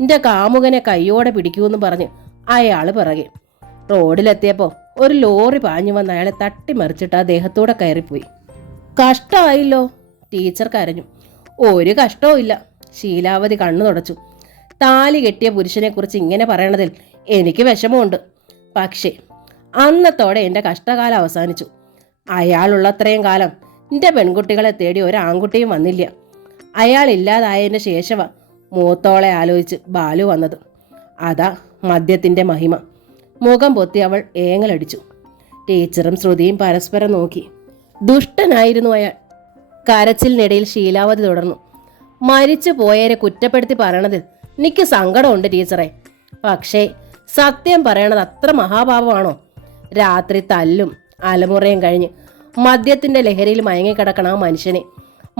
എൻ്റെ കാമുകനെ കയ്യോടെ പിടിക്കൂന്ന് പറഞ്ഞ് അയാൾ പിറകെ. റോഡിലെത്തിയപ്പോൾ ഒരു ലോറി പാഞ്ഞു വന്ന് അയാളെ തട്ടിമറിച്ചിട്ട് ആ ദേഹത്തൂടെ കയറിപ്പോയി. കഷ്ടമായില്ലോ, ടീച്ചർ കരഞ്ഞു. ഒരു കഷ്ടവും ഇല്ല, ശീലാവതി കണ്ണു തുടച്ചു. താലി കെട്ടിയ പുരുഷനെ കുറിച്ച് ഇങ്ങനെ പറയണതിൽ എനിക്ക് വിഷമമുണ്ട്. പക്ഷേ അന്നത്തോടെ എൻ്റെ കഷ്ടകാലം അവസാനിച്ചു. അയാളുള്ളത്രയും കാലം എൻ്റെ പെൺകുട്ടികളെ തേടി ഒരാൺകുട്ടിയും വന്നില്ല. അയാൾ ഇല്ലാതായതിൻ്റെ ശേഷമാണ് മൂത്തോളെ ആലോചിച്ച് ബാലു വന്നത്. അതാ മദ്യത്തിൻ്റെ മഹിമ. മുഖം പൊത്തി അവൾ ഏങ്ങലടിച്ചു. ടീച്ചറും ശ്രുതിയും പരസ്പരം നോക്കി. ദുഷ്ടനായിരുന്നു അയാൾ. കരച്ചിലിനിടയിൽ ശീലാവതി തുടർന്നു. മരിച്ചു പോയവരെ കുറ്റപ്പെടുത്തി പറയണതിൽ എനിക്ക് സങ്കടമുണ്ട് ടീച്ചറെ. പക്ഷേ സത്യം പറയണത് അത്ര മഹാപാപമാണോ? രാത്രി തല്ലും അലമുറയും കഴിഞ്ഞ് മദ്യത്തിൻ്റെ ലഹരിയിൽ മയങ്ങിക്കിടക്കണ ആ മനുഷ്യനെ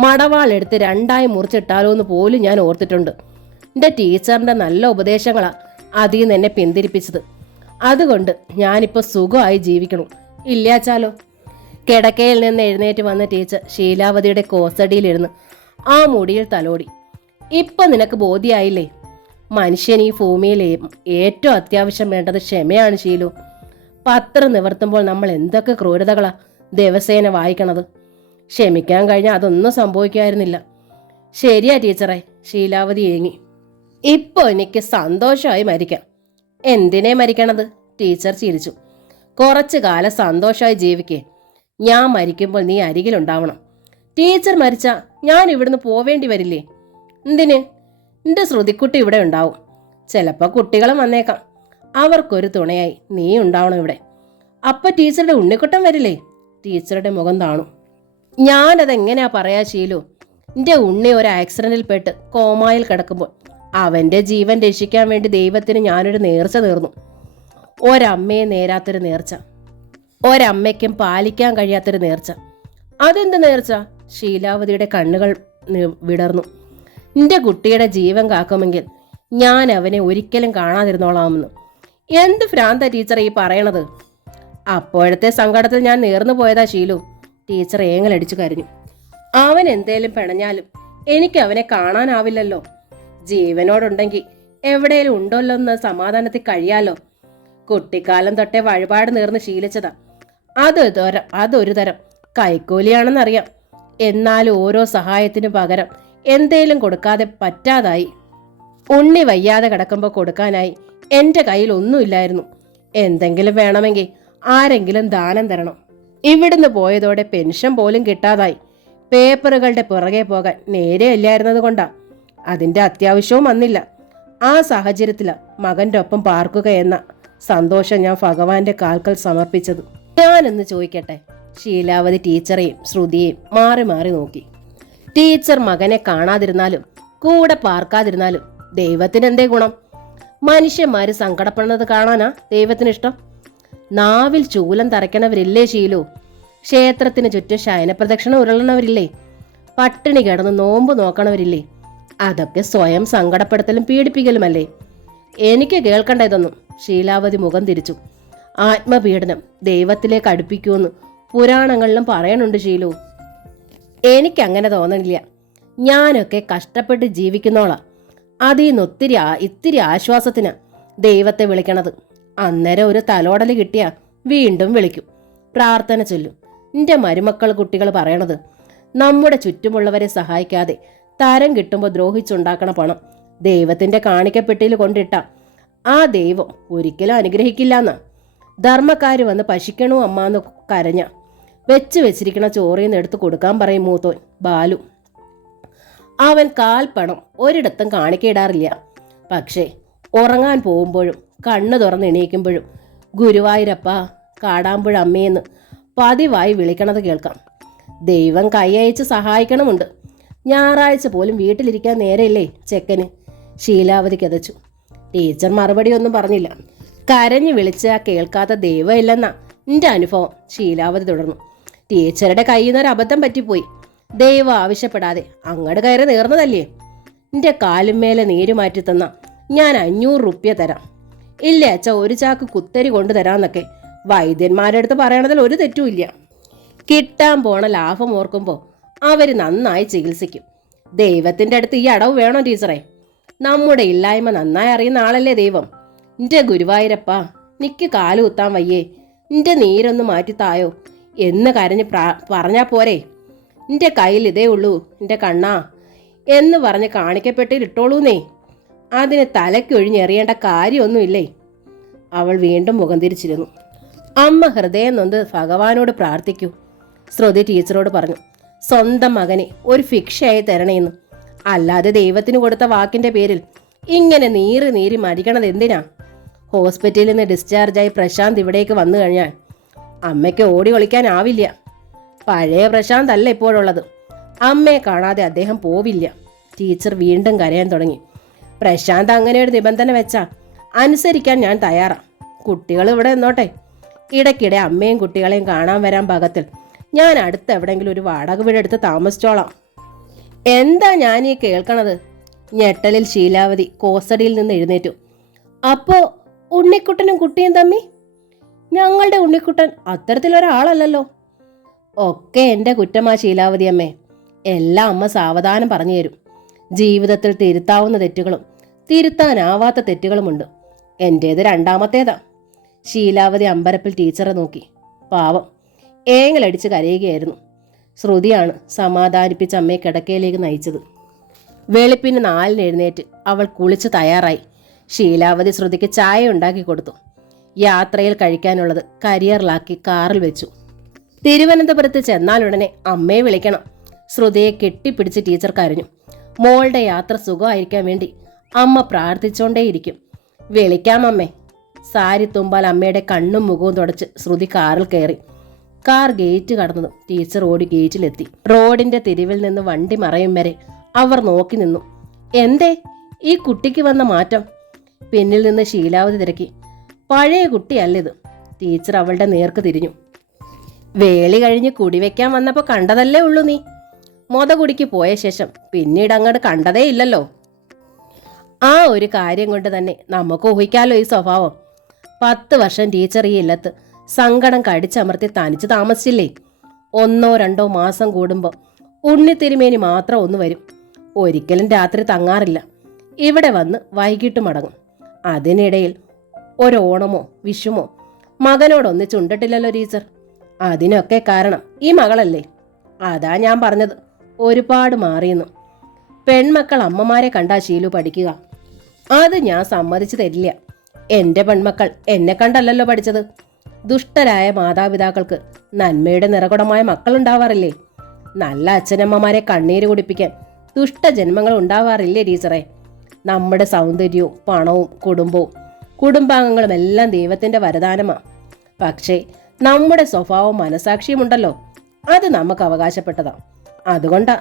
മടവാളെടുത്ത് 2ആയി മുറിച്ചിട്ടാലോ എന്ന് പോലും ഞാൻ ഓർത്തിട്ടുണ്ട്. എൻ്റെ ടീച്ചറിൻ്റെ നല്ല ഉപദേശങ്ങളാണ് അതിൽ നിന്ന് എന്നെ പിന്തിരിപ്പിച്ചത്. അതുകൊണ്ട് ഞാനിപ്പോൾ സുഖമായി ജീവിക്കണം. ഇല്ലാച്ചാലോ? കിടക്കയിൽ നിന്ന് എഴുന്നേറ്റ് വന്ന ടീച്ചർ ശീലാവതിയുടെ കോസടിയിലിരുന്ന് ആ മുടിയിൽ തലോടി. ഇപ്പം നിനക്ക് ബോധ്യായില്ലേ? മനുഷ്യൻ ഈ ഭൂമിയിൽ ഏറ്റവും അത്യാവശ്യം വേണ്ടത് ക്ഷമയാണ് ശീലു. പത്രം നിവർത്തുമ്പോൾ നമ്മൾ എന്തൊക്കെ ക്രൂരതകളാ ദിവസേന വായിക്കണത്. ക്ഷമിക്കാൻ കഴിഞ്ഞാൽ അതൊന്നും സംഭവിക്കായിരുന്നില്ല. ശരിയാ ടീച്ചറെ, ശീലാവതി ഏങ്ങി. ഇപ്പോൾ എനിക്ക് സന്തോഷമായി മരിക്കാം. എന്തിനെ മരിക്കണത്? ടീച്ചർ ചിരിച്ചു. കുറച്ചു കാലം സന്തോഷമായി ജീവിക്കേ. ഞാൻ മരിക്കുമ്പോൾ നീ അരികിലുണ്ടാവണം. ടീച്ചർ മരിച്ചാൽ ഞാൻ ഇവിടുന്ന് പോവേണ്ടി വരില്ലേ? എന്തിന്? എൻ്റെ ശ്രുതിക്കുട്ടി ഇവിടെ ഉണ്ടാവും. ചിലപ്പോൾ കുട്ടികളും വന്നേക്കാം. അവർക്കൊരു തുണയായി നീ ഉണ്ടാവണം ഇവിടെ. അപ്പം ടീച്ചറുടെ ഉണ്ണിക്കുട്ടൻ വരില്ലേ? ടീച്ചറുടെ മുഖം താണു. ഞാനതെങ്ങനെയാ പറയാ ശീലു? എൻ്റെ ഉണ്ണി ഒരു ആക്സിഡന്റിൽ പെട്ട് കോമായിൽ കിടക്കുമ്പോൾ അവൻ്റെ ജീവൻ രക്ഷിക്കാൻ വേണ്ടി ദൈവത്തിന് ഞാനൊരു നേർച്ച നേർന്നു. ഒരമ്മയെ നേരാത്തൊരു നേർച്ച, ഒരമ്മയ്ക്കും പാലിക്കാൻ കഴിയാത്തൊരു നേർച്ച. അതെന്ത് നേർച്ച? ശീലാവതിയുടെ കണ്ണുകൾ വിടർന്നു. എൻ്റെ കുട്ടിയുടെ ജീവൻ കാക്കുമെങ്കിൽ ഞാൻ അവനെ ഒരിക്കലും കാണാതിരുന്നോളാമെന്ന്. എന്ത് ഭ്രാന്ത ടീച്ചർ ഈ പറയണത്? അപ്പോഴത്തെ സങ്കടത്തിൽ ഞാൻ നേർന്നു പോയതാ ശീലു. ടീച്ചർ ഏങ്ങലടിച്ചു കരഞ്ഞു. അവൻ എന്തേലും പിണഞ്ഞാലും എനിക്ക് അവനെ കാണാനാവില്ലല്ലോ. ജീവനോടുണ്ടെങ്കിൽ എവിടെയും ഉണ്ടല്ലോ എന്ന് സമാധാനത്തിൽ കഴിയാലോ. കുട്ടിക്കാലം തൊട്ടേ വഴിപാട് നേർന്ന് ശീലിച്ചതാ. അതൊരു തരം കൈക്കൂലിയാണെന്നറിയാം. എന്നാലും ഓരോ സഹായത്തിനു പകരം എന്തേലും കൊടുക്കാതെ പറ്റാതായി. ഉണ്ണി വയ്യാതെ കിടക്കുമ്പോൾ കൊടുക്കാനായി എൻ്റെ കയ്യിൽ ഒന്നുമില്ലായിരുന്നു. എന്തെങ്കിലും വേണമെങ്കിൽ ആരെങ്കിലും ദാനം തരണം. ഇവിടുന്ന് പോയതോടെ പെൻഷൻ പോലും കിട്ടാതായി. പേപ്പറുകളുടെ പുറകെ പോകാൻ നേരെയല്ലായിരുന്നത് കൊണ്ടാ. അതിൻ്റെ അത്യാവശ്യവും വന്നില്ല. ആ സാഹചര്യത്തിലാണ് മകൻ്റെ ഒപ്പം പാർക്കുക എന്ന സന്തോഷം ഞാൻ ഭഗവാന്റെ കാൽക്കൽ സമർപ്പിച്ചത്. ഞാനെന്ന് ചോദിക്കട്ടെ? ശീലാവതി ടീച്ചറെയും ശ്രുതിയെയും മാറി മാറി നോക്കി. ടീച്ചർ മകനെ കാണാതിരുന്നാലും കൂടെ പാർക്കാതിരുന്നാലും ദൈവത്തിന് എന്തേ ഗുണം? മനുഷ്യന്മാര് സങ്കടപ്പെടുന്നത് കാണാനാ ദൈവത്തിനിഷ്ടം? നാവിൽ ചൂലം തറയ്ക്കണവരില്ലേ ശീലു? ക്ഷേത്രത്തിന് ചുറ്റും ശയനപ്രദക്ഷിണ ഉരുളണവരില്ലേ? പട്ടിണി കിടന്ന് നോമ്പ് നോക്കണവരില്ലേ? അതൊക്കെ സ്വയം സങ്കടപ്പെടുത്തലും പീഡിപ്പിക്കലുമല്ലേ? എനിക്ക് കേൾക്കണ്ട ഇതൊന്നും. ശീലാവതി മുഖം തിരിച്ചു. ആത്മപീഡനം ദൈവത്തിലേക്ക് അടുപ്പിക്കുമെന്ന് പുരാണങ്ങളിലും പറയണുണ്ട് ശീലു. എനിക്കങ്ങനെ തോന്നണില്ല. ഞാനൊക്കെ കഷ്ടപ്പെട്ട് ജീവിക്കുന്നോളാ. അതിന്ന് ഇത്തിരി ആശ്വാസത്തിനാ ദൈവത്തെ വിളിക്കണത്. അന്നേരം ഒരു തലോടൽ കിട്ടിയാ വീണ്ടും വിളിക്കും, പ്രാർത്ഥന ചൊല്ലും. എൻ്റെ മരുമക്കൾ കുട്ടികൾ പറയണത് നമ്മുടെ ചുറ്റുമുള്ളവരെ സഹായിക്കാതെ തരം കിട്ടുമ്പോൾ ദ്രോഹിച്ചുണ്ടാക്കണ പണം ദൈവത്തിൻ്റെ കാണിക്കപ്പെട്ടിയിൽ കൊണ്ടിട്ട ആ ദൈവം ഒരിക്കലും അനുഗ്രഹിക്കില്ലെന്നാ. ധർമ്മക്കാർ വന്ന് പശിക്കണു അമ്മാന്ന് കരഞ്ഞ വെച്ചിരിക്കണ ചോറിന്ന് എടുത്ത് കൊടുക്കാൻ പറയും മൂത്തോൻ ബാലു. അവൻ കാൽപ്പണം ഒരിടത്തും കാണിക്കയിടാറില്ല. പക്ഷേ ഉറങ്ങാൻ പോകുമ്പോഴും കണ്ണു തുറന്ന് എണീക്കുമ്പോഴും ഗുരുവായൂരപ്പ, കാടാമ്പുഴ അമ്മയെന്ന് പതിവായി വിളിക്കണത് കേൾക്കാം. ദൈവം കൈയയച്ച് സഹായിക്കണമുണ്ട്. ഞായറാഴ്ച പോലും വീട്ടിലിരിക്കാൻ നേരെയില്ലേ ചെക്കന്? ശീലാവതി കിതച്ചു. ടീച്ചർ മറുപടി ഒന്നും പറഞ്ഞില്ല. കരഞ്ഞു വിളിച്ചാൽ കേൾക്കാത്ത ദൈവം ഇല്ലെന്നാ എൻ്റെ അനുഭവം. ശീലാവതി തുടർന്നു. ടീച്ചറുടെ കയ്യിൽ നിന്നൊരു അബദ്ധം പറ്റിപ്പോയി. ദൈവം ആവശ്യപ്പെടാതെ അങ്ങോട്ട് കയറി നേർന്നതല്ലേ? എൻ്റെ കാലുമേലെ നീര് മാറ്റി തന്ന ഞാൻ 500 റുപ്യ തരാം. ഇല്ല അച്ഛ, ഒരു ചാക്ക് കുത്തരി കൊണ്ടുതരാന്നൊക്കെ വൈദ്യന്മാരുടെ അടുത്ത് പറയണതിൽ ഒരു തെറ്റുമില്ല. കിട്ടാൻ പോണ ലാഭം ഓർക്കുമ്പോൾ അവർ നന്നായി ചികിത്സിക്കും. ദൈവത്തിൻ്റെ അടുത്ത് ഈ അടവ് വേണോ ടീച്ചറെ? നമ്മുടെ ഇല്ലായ്മ നന്നായി അറിയുന്ന ആളല്ലേ ദൈവം. എൻ്റെ ഗുരുവായൂരപ്പ, നിക്ക് കാല് കുത്താൻ വയ്യേ, എൻ്റെ നീരൊന്ന് മാറ്റിത്തായോ എന്ന് കരഞ്ഞ് പറഞ്ഞാൽ പോരെ? എൻ്റെ കയ്യിൽ ഇതേ ഉള്ളൂ എൻ്റെ കണ്ണാ എന്ന് പറഞ്ഞ് കാണിക്കപ്പെട്ടിട്ടോളൂന്നേ. അതിന് തലയ്ക്കൊഴിഞ്ഞെറിയേണ്ട കാര്യമൊന്നുമില്ലേ? അവൾ വീണ്ടും മുഖം തിരിച്ചിരുന്നു. അമ്മ ഹൃദയം നൊന്ത് ഭഗവാനോട് പ്രാർത്ഥിക്കൂ, ശ്രുതി ടീച്ചറോട് പറഞ്ഞു. സ്വന്തം മകനെ ഒരു ഫിക്ഷയായി തരണേന്ന്. അല്ലാതെ ദൈവത്തിന് കൊടുത്ത വാക്കിൻ്റെ പേരിൽ ഇങ്ങനെ നീറി മരിക്കണത് എന്തിനാ? ഹോസ്പിറ്റലിൽ നിന്ന് ഡിസ്ചാർജായി പ്രശാന്ത് ഇവിടേക്ക് വന്നു കഴിഞ്ഞാൽ അമ്മയ്ക്ക് ഓടി ഒളിക്കാനാവില്ല. പഴയ പ്രശാന്ത് അല്ല ഇപ്പോഴുള്ളത്. അമ്മയെ കാണാതെ അദ്ദേഹം പോവില്ല. ടീച്ചർ വീണ്ടും കരയാൻ തുടങ്ങി. പ്രശാന്ത് അങ്ങനെ ഒരു നിബന്ധന വെച്ചാ അനുസരിക്കാൻ ഞാൻ തയ്യാറാ. കുട്ടികൾ ഇവിടെ നിന്നോട്ടെ. ഇടയ്ക്കിടെ അമ്മയും കുട്ടികളെയും കാണാൻ വരാൻ പാകത്തിൽ ഞാൻ അടുത്ത് എവിടെയെങ്കിലും ഒരു വാടക വീടെടുത്ത് താമസിച്ചോളാം. എന്താ ഞാൻ ഈ കേൾക്കണത്? ഞെട്ടലിൽ ശീലാവതി കോസടിയിൽ നിന്ന് എഴുന്നേറ്റു. അപ്പോ ഉണ്ണിക്കുട്ടനും കുട്ടിയും തമ്മി? ഞങ്ങളുടെ ഉണ്ണിക്കുട്ടൻ അത്തരത്തിലൊരാളല്ലല്ലോ. ഒക്കെ എൻ്റെ കുറ്റമാ ശീലാവതി അമ്മേ. എല്ലാം അമ്മ സാവധാനം പറഞ്ഞു തരും. ജീവിതത്തിൽ തിരുത്താവുന്ന തെറ്റുകളും തിരുത്താനാവാത്ത തെറ്റുകളുമുണ്ട്. എൻ്റേത് രണ്ടാമത്തേതാ. ശീലാവതി അമ്പരപ്പിൽ ടീച്ചറെ നോക്കി. പാവം ഏങ്ങലടിച്ച് കരയുകയായിരുന്നു. ശ്രുതിയാണ് സമാധാനിപ്പിച്ച് അമ്മയെ കിടക്കയിലേക്ക് നയിച്ചത്. വെളുപ്പിന് 4-ന് എഴുന്നേറ്റ് അവൾ കുളിച്ച് തയ്യാറായി. ശീലാവതി ശ്രുതിക്ക് ചായ ഉണ്ടാക്കി കൊടുത്തു. യാത്രയിൽ കഴിക്കാനുള്ളത് കരിയറിലാക്കി കാറിൽ വെച്ചു. തിരുവനന്തപുരത്ത് ചെന്നാലുടനെ അമ്മയെ വിളിക്കണം. ശ്രുതിയെ കെട്ടിപ്പിടിച്ച് ടീച്ചർ കരഞ്ഞു. മോളുടെ യാത്ര സുഖമായിരിക്കാൻ വേണ്ടി അമ്മ പ്രാർത്ഥിച്ചോണ്ടേയിരിക്കും. വിളിക്കാം അമ്മേ. സാരി തുമ്പാൽ അമ്മയുടെ കണ്ണും മുഖവും തുടച്ച് ശ്രുതി കാറിൽ കയറി. കാർ ഗേറ്റ് കടന്നതും ടീച്ചർ ഓടി ഗേറ്റിലെത്തി. റോഡിന്റെ തിരിവിൽ നിന്ന് വണ്ടി മറയും വരെ അവർ നോക്കി നിന്നു. എന്തേ ഈ കുട്ടിക്ക് വന്ന മാറ്റം? പിന്നിൽ നിന്ന് ശീലാവതി തിരക്കി. പഴയ കുട്ടിയല്ലിത്. ടീച്ചർ അവളുടെ നേർക്ക് തിരിഞ്ഞു. വേളി കഴിഞ്ഞ് കുടിവെക്കാൻ വന്നപ്പോൾ കണ്ടതല്ലേ ഉള്ളൂ നീ. കുടിക്ക് പോയ ശേഷം പിന്നീട് അങ്ങോട്ട് കണ്ടതേ ഇല്ലല്ലോ. ആ ഒരു കാര്യം കൊണ്ട് തന്നെ നമുക്ക് ഊഹിക്കാലോ ഈ സ്വഭാവം. 10 വർഷം ടീച്ചർ ഈ ഇല്ലത്ത് സങ്കടം കടിച്ചമർത്തി തനിച്ച് താമസിച്ചില്ലേ? 1-2 മാസം കൂടുമ്പോൾ ഉണ്ണിത്തിരുമേനി മാത്രം ഒന്ന് വരും. ഒരിക്കലും രാത്രി തങ്ങാറില്ല. ഇവിടെ വന്ന് വൈകിട്ട് മടങ്ങും. അതിനിടയിൽ ഒരോണമോ വിഷുമോ മകനോടൊന്നിച്ചുണ്ടിട്ടില്ലല്ലോ ടീച്ചർ. അതിനൊക്കെ കാരണം ഈ മകളല്ലേ. അതാ ഞാൻ പറഞ്ഞത് ഒരുപാട് മാറിയെന്നു. പെൺമക്കൾ അമ്മമാരെ കണ്ടാ ശീലു പഠിക്കുക. അത് ഞാൻ സമ്മതിച്ചു തരില്ല. എൻ്റെ പെൺമക്കൾ എന്നെ കണ്ടല്ലല്ലോ പഠിച്ചത്. ദുഷ്ടരായ മാതാപിതാക്കൾക്ക് നന്മയുടെ നിറകുടമായ മക്കളുണ്ടാവാറില്ലേ? നല്ല അച്ഛനമ്മമാരെ കണ്ണീര് കുടിപ്പിക്കാൻ ദുഷ്ടജന്മങ്ങൾ ഉണ്ടാവാറില്ലേ ടീച്ചറെ? നമ്മുടെ സൗന്ദര്യവും പണവും കുടുംബാംഗങ്ങളും എല്ലാം ദൈവത്തിന്റെ വരദാനമാണ്. പക്ഷേ നമ്മുടെ സ്വഭാവവും മനസാക്ഷിയുമുണ്ടല്ലോ, അത് നമുക്ക് അവകാശപ്പെട്ടതാ. അതുകൊണ്ടാ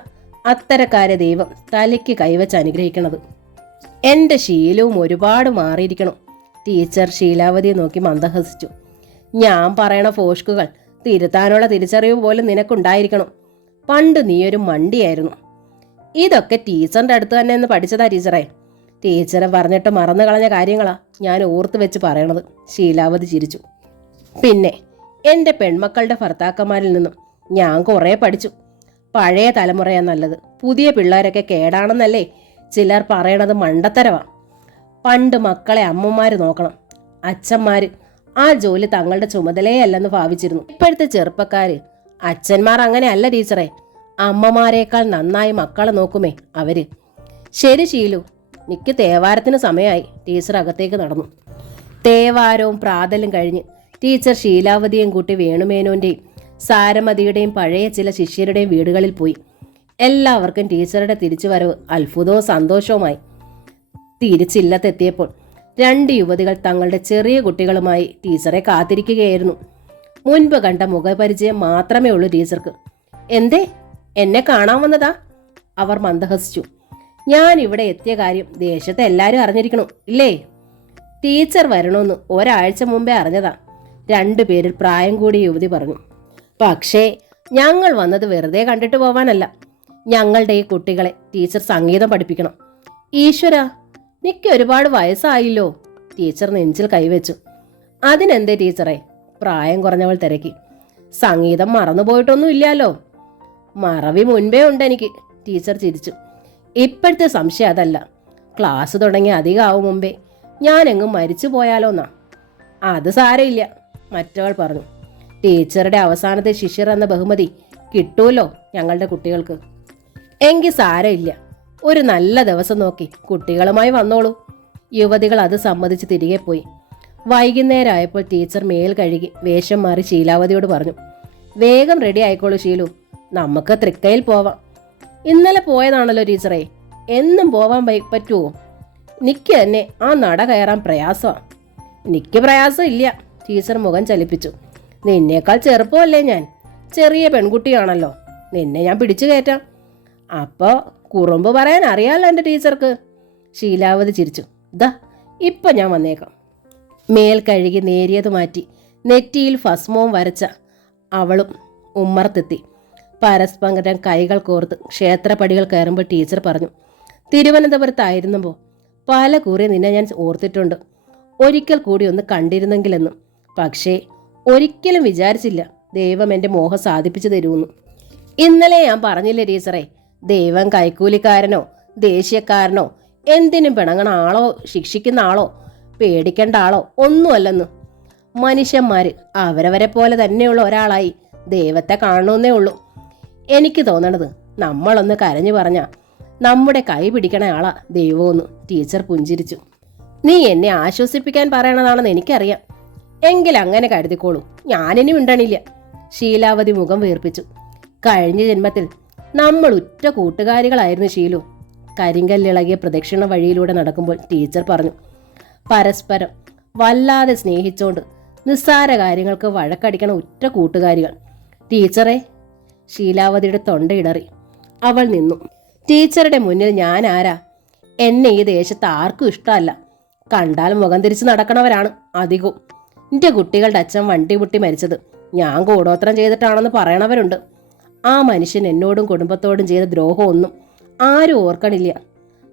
അത്തരക്കാരെ ദൈവം തലയ്ക്ക് കൈവച്ച് അനുഗ്രഹിക്കണത്. എൻ്റെ ശീലവും ഒരുപാട് മാറിയിരിക്കണം. ടീച്ചർ ശീലാവതിയെ നോക്കി മന്ദഹസിച്ചു. ഞാൻ പറയണ ഫോഷ്കുകൾ തിരുത്താനുള്ള തിരിച്ചറിവ് പോലും നിനക്കുണ്ടായിരിക്കണം. പണ്ട് നീയൊരു മണ്ടിയായിരുന്നു. ഇതൊക്കെ ടീച്ചറിൻ്റെ അടുത്ത് തന്നെ എന്ന് പഠിച്ചതാ ടീച്ചറെ. ടീച്ചറെ പറഞ്ഞിട്ട് മറന്നു കളഞ്ഞ കാര്യങ്ങളാ ഞാൻ ഓർത്ത് വെച്ച് പറയണത്. ശീലാവതി ചിരിച്ചു. പിന്നെ എൻ്റെ പെൺമക്കളുടെ ഭർത്താക്കന്മാരിൽ നിന്നും ഞാൻ കുറേ പഠിച്ചു. പഴയ തലമുറയാ നല്ലത്, പുതിയ പിള്ളേരൊക്കെ കേടാണെന്നല്ലേ ചിലർ പറയണത് മണ്ടത്തരവാ. പണ്ട് മക്കളെ അമ്മമാർ നോക്കണം, അച്ഛന്മാർ ആ ജോലി തങ്ങളുടെ ചുമതലയല്ലെന്ന് ഭാവിച്ചിരുന്നു. ഇപ്പോഴത്തെ ചെറുപ്പക്കാര് അച്ഛന്മാർ അങ്ങനെ അല്ല ടീച്ചറെ, അമ്മമാരേക്കാൾ നന്നായി മക്കളെ നോക്കുമേ അവര്. ശരി ശീലു, നിക്ക് തേവാരത്തിന് സമയമായി. ടീച്ചർ അകത്തേക്ക് നടന്നു. തേവാരവും പ്രാതലും കഴിഞ്ഞ് ടീച്ചർ ശീലാവതിയും കൂട്ടി വേണുമേനോന്റെയും സാരമതിയുടെയും പഴയ ചില ശിഷ്യരുടെയും വീടുകളിൽ പോയി. എല്ലാവർക്കും ടീച്ചറുടെ തിരിച്ചുവരവ് അത്ഭുതവും സന്തോഷവുമായി. തിരിച്ചില്ലത്തെത്തിയപ്പോൾ 2 യുവതികൾ തങ്ങളുടെ ചെറിയ കുട്ടികളുമായി ടീച്ചറെ കാത്തിരിക്കുകയായിരുന്നു. മുൻപ് കണ്ട മുഖപരിചയം മാത്രമേ ഉള്ളൂ ടീച്ചർക്ക്. എന്തേ, എന്നെ കാണാൻ വന്നതാ? അവർ മന്ദഹസിച്ചു. ഞാൻ ഇവിടെ എത്തിയ കാര്യം ദേശത്തെ എല്ലാവരും അറിഞ്ഞിരിക്കണം ഇല്ലേ? ടീച്ചർ വരണമെന്ന് ഒരാഴ്ച മുമ്പേ അറിഞ്ഞതാ, 2 പേരിൽ പ്രായം കൂടിയ യുവതി പറഞ്ഞു. പക്ഷേ ഞങ്ങൾ വന്നത് വെറുതെ കണ്ടിട്ട് പോവാനല്ല. ഞങ്ങളുടെ ഈ കുട്ടികളെ ടീച്ചർ സംഗീതം പഠിപ്പിക്കണം. ഈശ്വര, നിക്ക് ഒരുപാട് വയസ്സായില്ലോ. ടീച്ചർ നെഞ്ചിൽ കൈവച്ചു. അതിനെന്തേ ടീച്ചറെ? പ്രായം കുറഞ്ഞവൾ തിരക്കി. സംഗീതം മറന്നുപോയിട്ടൊന്നും ഇല്ലാലോ. മറവി മുൻപേ ഉണ്ട് എനിക്ക്. ടീച്ചർ ചിരിച്ചു. ഇപ്പോഴത്തെ സംശയം അതല്ല, ക്ലാസ് തുടങ്ങി അധികമാവും മുമ്പേ ഞാനെങ്ങും മരിച്ചു പോയാലോന്നാ. അത് സാരമില്ല, മറ്റവൾ പറഞ്ഞു. ടീച്ചറുടെ അവസാനത്തെ ശിഷ്യർ എന്ന ബഹുമതി കിട്ടൂലോ ഞങ്ങളുടെ കുട്ടികൾക്ക്. എങ്കിൽ സാരമില്ല, ഒരു നല്ല ദിവസം നോക്കി കുട്ടികളുമായി വന്നോളൂ. യുവതികൾ അത് സമ്മതിച്ച് തിരികെ പോയി. വൈകുന്നേരമായപ്പോൾ ടീച്ചർ മേൽ കഴുകി വേഷം മാറി ശീലാവതിയോട് പറഞ്ഞു, വേഗം റെഡി ആയിക്കോളൂ ശീലു, നമുക്ക് തൃക്കയിൽ പോവാം. ഇന്നലെ പോയതാണല്ലോ ടീച്ചറെ, എന്നും പോവാൻ പറ്റുമോ? നിക്ക് തന്നെ ആ നട കയറാൻ പ്രയാസമാണ്. നിക്ക് പ്രയാസം ഇല്ല. ടീച്ചർ മുഖം ചലിപ്പിച്ചു. നിന്നേക്കാൾ ചെറുപ്പമല്ലേ ഞാൻ, ചെറിയ പെൺകുട്ടിയാണല്ലോ, നിന്നെ ഞാൻ പിടിച്ചു കയറ്റാം. അപ്പോൾ കുറുമ്പ് പറയാൻ അറിയാമല്ലോ എൻ്റെ ടീച്ചർക്ക്. ശീലാവതി ചിരിച്ചു. ദാ ഇപ്പം ഞാൻ വന്നേക്കാം. മേൽ കഴുകി നേരിയത് മാറ്റി നെറ്റിയിൽ ഭസ്മവും വരച്ച അവളും ഉമ്മറത്തെത്തി. പരസ്പരം കൈകൾ കോർത്ത് ക്ഷേത്രപ്പടികൾ കയറുമ്പോൾ ടീച്ചർ പറഞ്ഞു, തിരുവനന്തപുരത്തായിരുന്നപ്പോൾ പല കുറി നിന്നെ ഞാൻ ഓർത്തിട്ടുണ്ട്, ഒരിക്കൽ കൂടി ഒന്ന് കണ്ടിരുന്നെങ്കിലെന്നും. പക്ഷേ ഒരിക്കലും വിചാരിച്ചില്ല ദൈവം എൻ്റെ മോഹം സാധിപ്പിച്ചു തരുമെന്ന്. ഇന്നലെ ഞാൻ പറഞ്ഞില്ലേ ടീച്ചറെ, ദൈവം കൈക്കൂലിക്കാരനോ ദേഷ്യക്കാരനോ എന്തിനും പിണങ്ങണ ആളോ ശിക്ഷിക്കുന്ന ആളോ പേടിക്കേണ്ട ആളോ ഒന്നുമല്ലെന്ന്. മനുഷ്യന്മാർ അവരവരെ പോലെ തന്നെയുള്ള ഒരാളായി ദൈവത്തെ കാണണമെന്നേ ഉള്ളൂ. എനിക്ക് തോന്നണത് നമ്മളൊന്ന് കരഞ്ഞു പറഞ്ഞാൽ നമ്മുടെ കൈ പിടിക്കണ ആളാ ദൈവമെന്ന്. ടീച്ചർ പുഞ്ചിരിച്ചു. നീ എന്നെ ആശ്വസിപ്പിക്കാൻ പറയണതാണെന്ന് എനിക്കറിയാം, എങ്കിൽ അങ്ങനെ കരുതിക്കോളൂ, ഞാനിനി മിണ്ടണില്ല. ശീലാവതി മുഖം വീർപ്പിച്ചു. കഴിഞ്ഞ ജന്മത്തിൽ നമ്മൾ ഉറ്റ കൂട്ടുകാരികളായിരുന്നു ശീലു. കരിങ്കല്ലിളകിയ പ്രദക്ഷിണ വഴിയിലൂടെ നടക്കുമ്പോൾ ടീച്ചർ പറഞ്ഞു. പരസ്പരം വല്ലാതെ സ്നേഹിച്ചോണ്ട് നിസ്സാര കാര്യങ്ങൾക്ക് വഴക്കടിക്കണ ഉറ്റ കൂട്ടുകാരികൾ. ടീച്ചറെ, ശീലാവതിയുടെ തൊണ്ടയിടറി. അവൾ നിന്നു. ടീച്ചറുടെ മുന്നിൽ ഞാൻ ആരാ? എന്നെ ഈ ദേശത്ത് ആർക്കും ഇഷ്ടമല്ല. കണ്ടാൽ മുഖം തിരിച്ച് നടക്കണവരാണ് അധികവും. എൻ്റെ കുട്ടികളുടെ അച്ഛൻ വണ്ടി മുട്ടി മരിച്ചത് ഞാൻ കൂടോത്രം ചെയ്തിട്ടാണെന്ന് പറയണവരുണ്ട്. ആ മനുഷ്യൻ എന്നോടും കുടുംബത്തോടും ചെയ്ത ദ്രോഹമൊന്നും ആരും ഓർക്കണില്ല.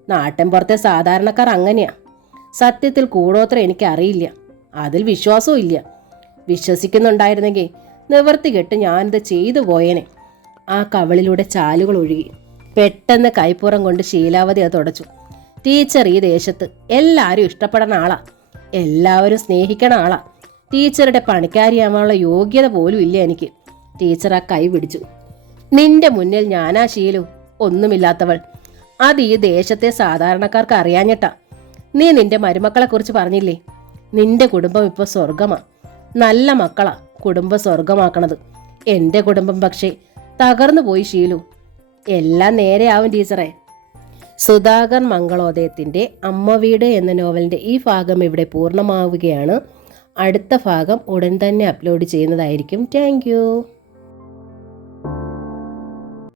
നാട്ടിൻപുറത്തെ സാധാരണക്കാർ അങ്ങനെയാ. സത്യത്തിൽ കൂടോത്രം എനിക്കറിയില്ല, അതിൽ വിശ്വാസവും ഇല്ല. വിശ്വസിക്കുന്നുണ്ടായിരുന്നെങ്കിൽ നിവർത്തി കെട്ട് ഞാനിത് ചെയ്തു പോയേനെ. ആ കവളിലൂടെ ചാലുകൾ ഒഴുകി. പെട്ടെന്ന് കൈപ്പുറം കൊണ്ട് ശീലാവതി അത് തുടച്ചു. ടീച്ചർ ഈ ദേശത്ത് എല്ലാവരും ഇഷ്ടപ്പെടുന്ന ആളാ, എല്ലാവരും സ്നേഹിക്കണ ആളാ. ടീച്ചറുടെ പണിക്കാരിയാവാനുള്ള യോഗ്യത പോലും ഇല്ല എനിക്ക്. ടീച്ചർ ആ കൈ പിടിച്ചു. നിന്റെ മുന്നിൽ ഞാനാ ശീലു, ഒന്നുമില്ലാത്തവൾ. അത് ഈ ദേശത്തെ സാധാരണക്കാർക്ക് അറിയാഞ്ഞിട്ടാ. നീ നിന്റെ മരുമക്കളെ കുറിച്ച് പറഞ്ഞില്ലേ, നിന്റെ കുടുംബം ഇപ്പോൾ സ്വർഗമാ. നല്ല മക്കളാ കുടുംബം സ്വർഗമാക്കണത്. എൻ്റെ കുടുംബം പക്ഷേ തകർന്നു പോയി ശീലു. എല്ലാം നേരെയാവും ടീച്ചറെ. സുധാകർ മംഗളോദയത്തിൻ്റെ അമ്മ വീട് എന്ന നോവലിൻ്റെ ഈ ഭാഗം ഇവിടെ പൂർണ്ണമാവുകയാണ്. അടുത്ത ഭാഗം ഉടൻ തന്നെ അപ്ലോഡ് ചെയ്യുന്നതായിരിക്കും. താങ്ക്